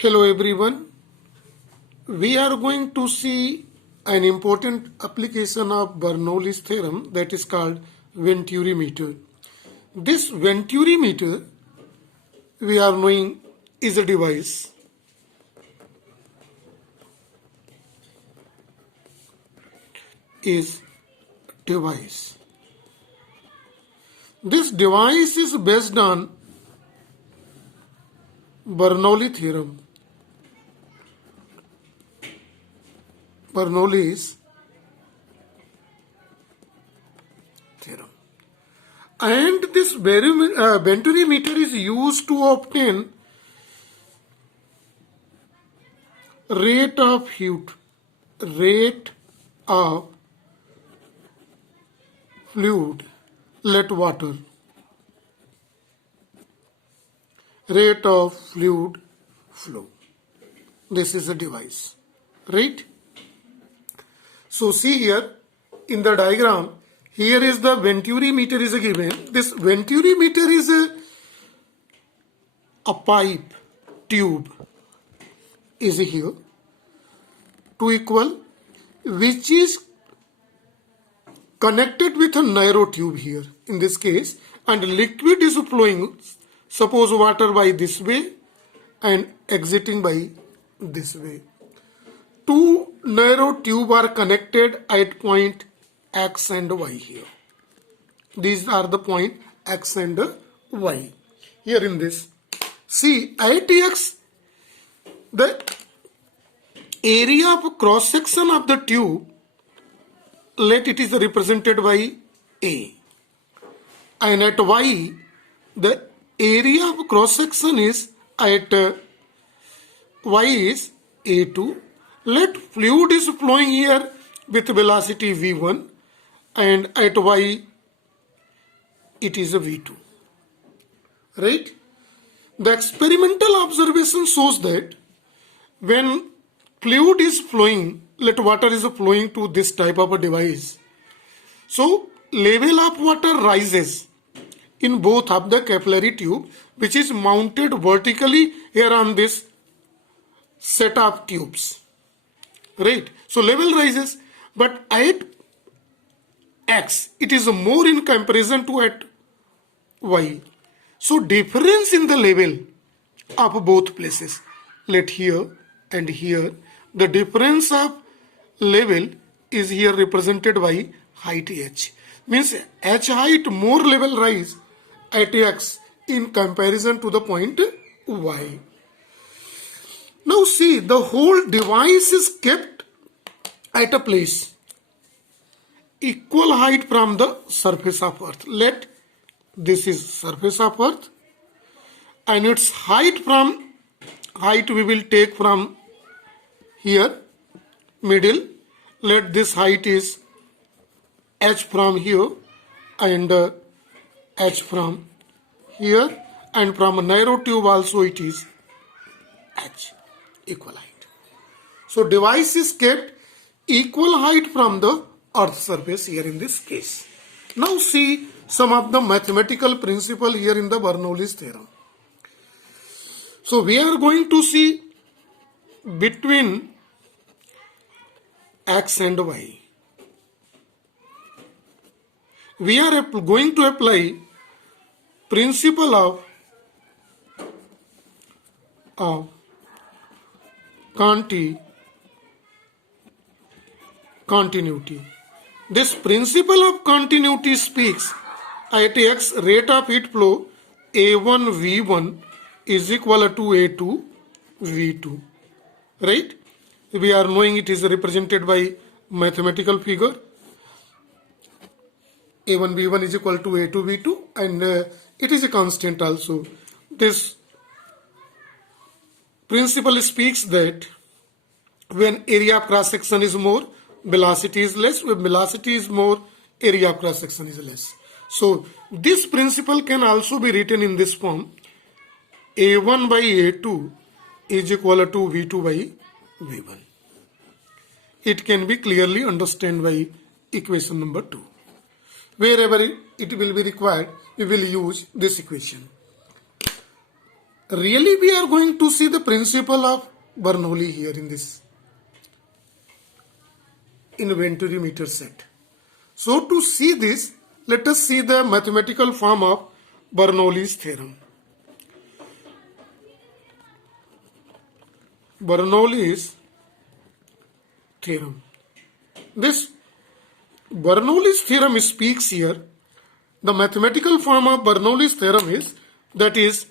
Hello everyone. We are going to see an important application of Bernoulli's theorem that is called Venturi meter. This Venturi meter we are knowing is a device. This device is based on Bernoulli theorem. Bernoulli's theorem. And this Venturi meter is used to obtain rate of fluid, let water, rate of fluid flow. This is a device, right? So see here in the diagram, here is the Venturi meter is given. This Venturi meter is a pipe tube is here, 2 equal, which is connected with a narrow tube here in this case, and liquid is flowing, suppose water by this way and exiting by this way. 2 narrow tube are connected at point X and Y here. These are the point X and Y. Here in this, see at X, the area of cross section of the tube, let it is represented by A. And at Y, the area of cross section is at Y is A2. Let fluid is flowing here with velocity V1 and at Y it is a V2. Right? The experimental observation shows that when fluid is flowing, let water is flowing to this type of a device. So level of water rises in both of the capillary tube, which is mounted vertically here on this set of tubes. Right? So level rises, but at X it is more in comparison to at Y. So difference in the level of both places, let here and here, the difference of level is here represented by height h. Means h height more level rise at X in comparison to the point Y. Now see, the whole device is kept at a place equal height from the surface of earth. Let this is surface of earth and its height we will take from here middle. Let this height is h from here and h from here, and from a narrow tube also it is h, equal height. So device is kept equal height from the earth surface here in this case. Now see some of the mathematical principle here in the Bernoulli's theorem. So we are going to see between X and Y. We are going to apply principle of continuity. This principle of continuity speaks at X rate of heat flow A1 V1 is equal to A2 V2. Right? We are knowing it is represented by mathematical figure. A1 V1 is equal to A2 V2, and it is a constant also. This principle speaks that when area of cross section is more, velocity is less. When velocity is more, area of cross section is less. So this principle can also be written in this form: A1 by A2 is equal to V2 by V1. It can be clearly understood by equation number 2. Wherever it will be required, we will use this equation. really we are going to see the principle of Bernoulli here in this inventory meter set. So to see this, let us see the mathematical form of Bernoulli's theorem. Bernoulli's theorem. This Bernoulli's theorem speaks here. The mathematical form of Bernoulli's theorem is, that is,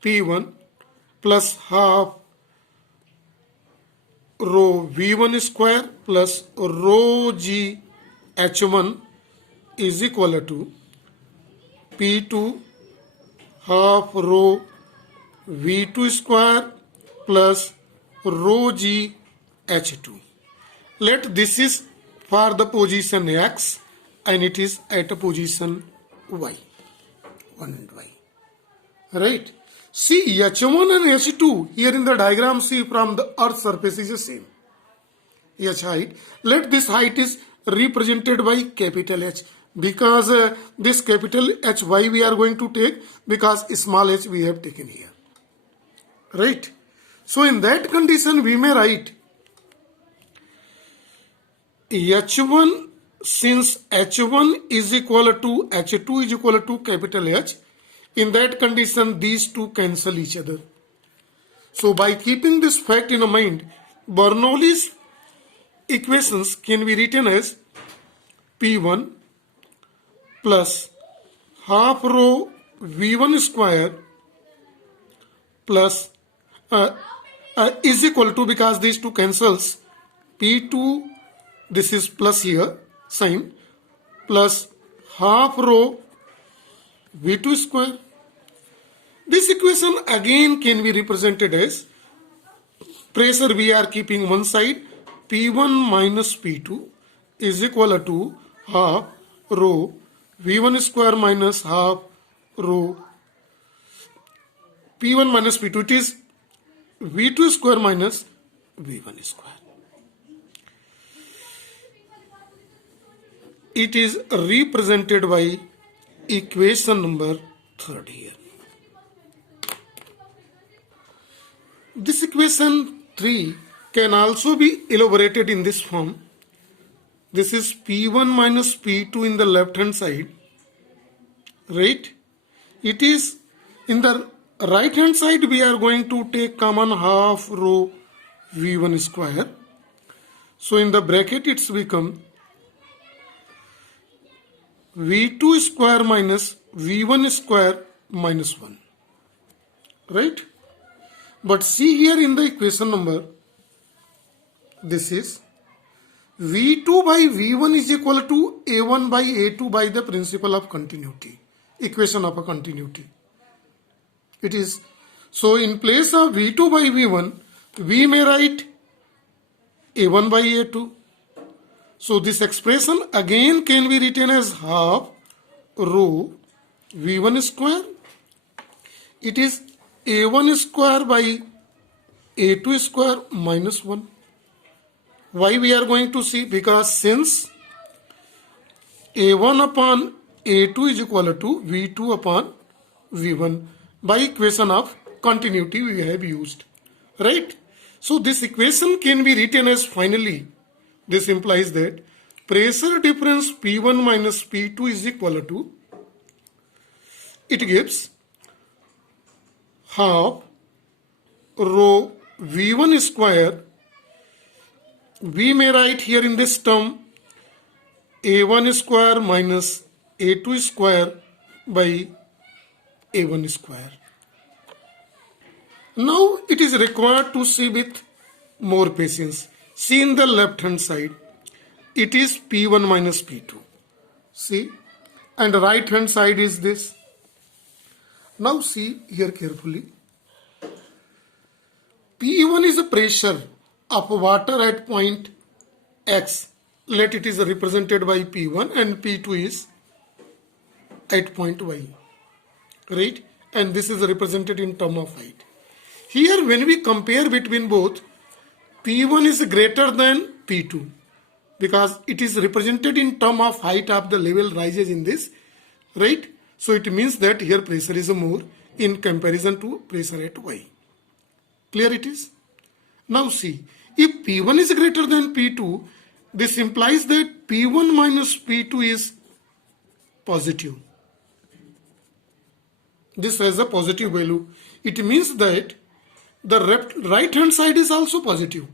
P1 plus half rho V1 square plus rho G H1 is equal to P2 half rho V2 square plus rho G H2. Let this is for the position X and it is at a position Y. 1 and Y. Right? See, H1 and H2 here in the diagram, see from the earth surface is the same. H height. Let this height is represented by capital H, because this capital H, why we are going to take? Because small h we have taken here. Right? So in that condition we may write H1, since H1 is equal to H2 is equal to capital H, in that condition these two cancel each other. So by keeping this fact in mind, Bernoulli's equations can be written as P1 plus half rho V1 square plus is equal to, because these two cancels, P2, this is plus here sign, plus half rho V2 square. This equation again can be represented as pressure we are keeping one side, P1 minus P2 is equal to half rho V1 square minus half rho P1 minus P2. It is V2 square minus V1 square. It is represented by equation number 3 here. This equation 3 can also be elaborated in this form. This is P1 minus P2 in the left hand side, right? It is in the right hand side we are going to take common half rho V1 square. So in the bracket it's become V2 square minus V1 square minus 1, right? But see here in the equation number, this is V2 by V1 is equal to A1 by A2 by the principle of continuity, equation of a continuity. It is, so in place of V2 by V1, we may write A1 by A2. So this expression again can be written as half rho V1 square. It is A1 square by A2 square minus 1. Why we are going to see? Because since A1 upon A2 is equal to V2 upon V1 by equation of continuity we have used, right? So this equation can be written as, finally, this implies that pressure difference P1 minus P2 is equal to, it gives half rho V1 square. We may write here in this term A1 square minus A2 square by A1 square. Now it is required to see with more patience. See in the left hand side, it is P1 minus P2. See, and the right hand side is this. Now see here carefully. P1 is a pressure of water at point X. Let it is represented by P1, and P2 is at point Y. Right? And this is represented in term of height. Here when we compare between both, P1 is greater than P2 because it is represented in term of height of the level rises in this, right? So it means that here pressure is more. in comparison to pressure at Y. Clear it is? Now see, if P1 is greater than P2, this implies that P1 minus P2 is positive. This has a positive value. It means that the right hand side is also positive.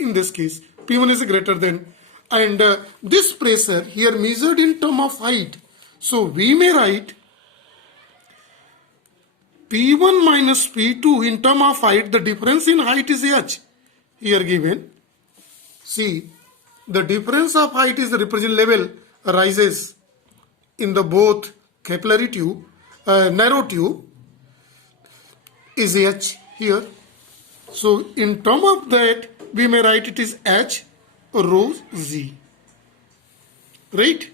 In this case, P1 is greater than, and this pressure here measured in term of height. So we may write P1 minus P2 in term of height. The difference in height is h. Here given. See, the difference of height is the represent level rises in the both capillary tube, narrow tube is h here. So in term of that, we may write it is h rho z. Right?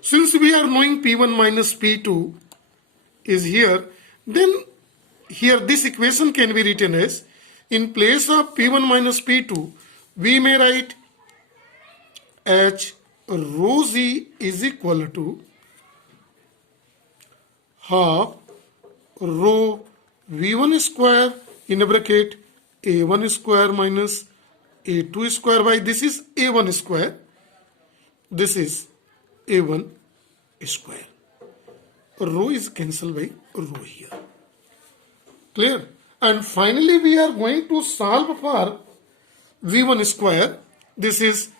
Since we are knowing P1 minus P2 is here, then here this equation can be written as, in place of P1 minus P2, we may write h rho z is equal to half rho V1 square in a bracket A1 square minus A2 square by this is A1 square. This is A1 square. Rho is cancelled by rho here. Clear? And finally we are going to solve for V1 square. This is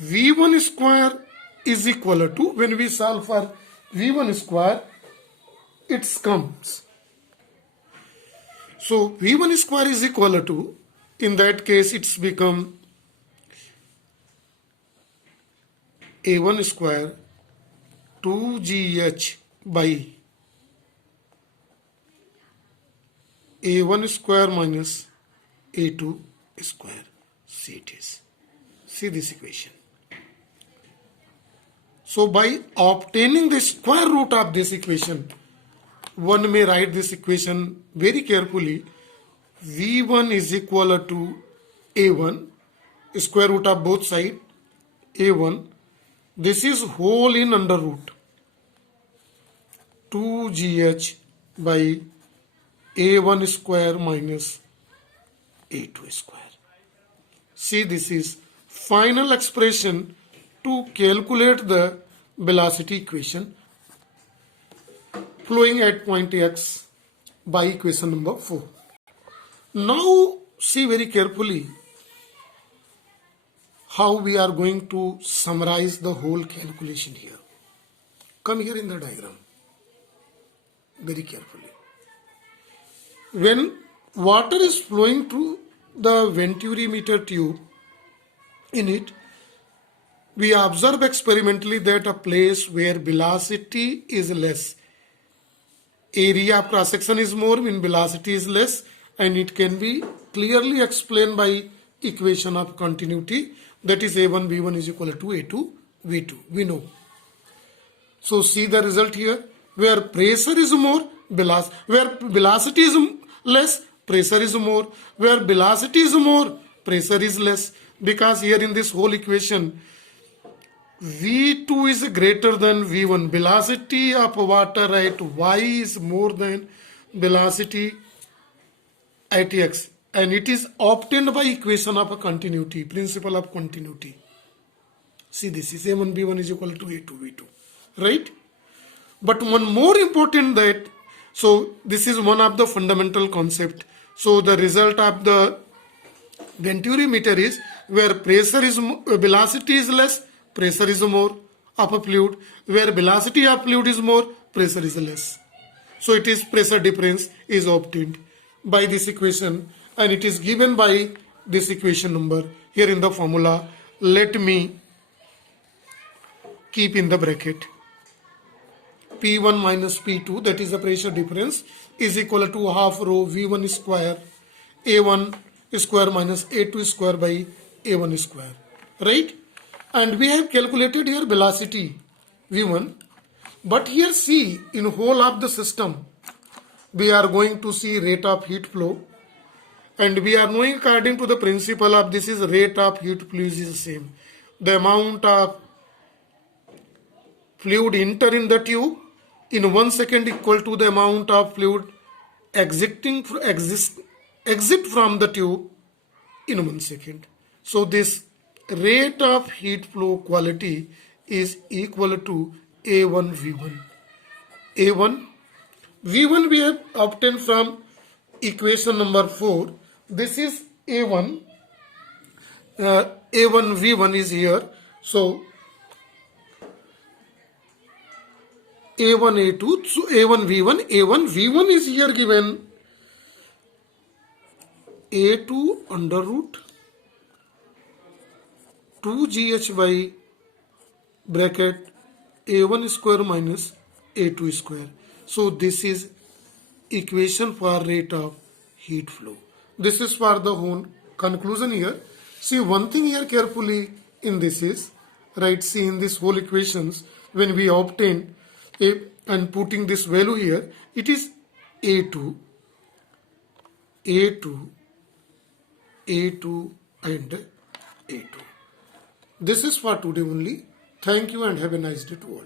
V1 square is equal to, when we solve for V1 square, it comes. So V1 square is equal to, in that case it's become A1 square 2GH by A1 square minus A2 square. See it is. See this equation. So by obtaining the square root of this equation, one may write this equation very carefully. V1 is equal to A1, square root of both sides, A1. This is whole in under root 2GH by A1 square minus A2 square. See, this is final expression to calculate the velocity equation flowing at point X by equation number 4. Now see very carefully how we are going to summarize the whole calculation here. Come here in the diagram very carefully. When water is flowing through the venturimeter tube, in it we observe experimentally that a place where velocity is less, area of cross section is more when velocity is less, and it can be clearly explained by equation of continuity, that is A1 B1 is equal to A2 V2. We know. So see the result here, where pressure is more, where velocity is less, pressure is more, where velocity is more, pressure is less, because here in this whole equation V2 is greater than V1. Velocity of water at Y is more than velocity at X, and it is obtained by equation of a continuity, principle of continuity. See, this is A1 B1 is equal to A2 V2, right? But one more important that, so this is one of the fundamental concept. So the result of the venturimeter is where pressure is, velocity is less, pressure is more of a fluid, where velocity of fluid is more, pressure is less. So it is pressure difference is obtained by this equation, and it is given by this equation number here in the formula. Let me keep in the bracket P1 minus P2, that is the pressure difference, is equal to half rho V1 square A1 square minus A2 square by A1 square, right? And we have calculated here velocity V1, but here see, in whole of the system we are going to see rate of heat flow, and we are knowing according to the principle of this is rate of heat flow is the same. The amount of fluid enter in the tube in 1 second equal to the amount of fluid exit from the tube in 1 second. So this rate of heat flow quality is equal to A1 V1. A1 V1 we have obtained from equation number 4. This is A1. A1 V1 is here. So A1 A2. So A1 V1. A1 V1 is here given A2 under root 2GH by bracket A1 square minus A2 square. So this is equation for rate of heat flow. This is for the whole conclusion here. See one thing here carefully in this is, right, see in this whole equations when we obtain a and putting this value here, it is A2, A2, A2 and A2. This is for today only. Thank you and have a nice day to all.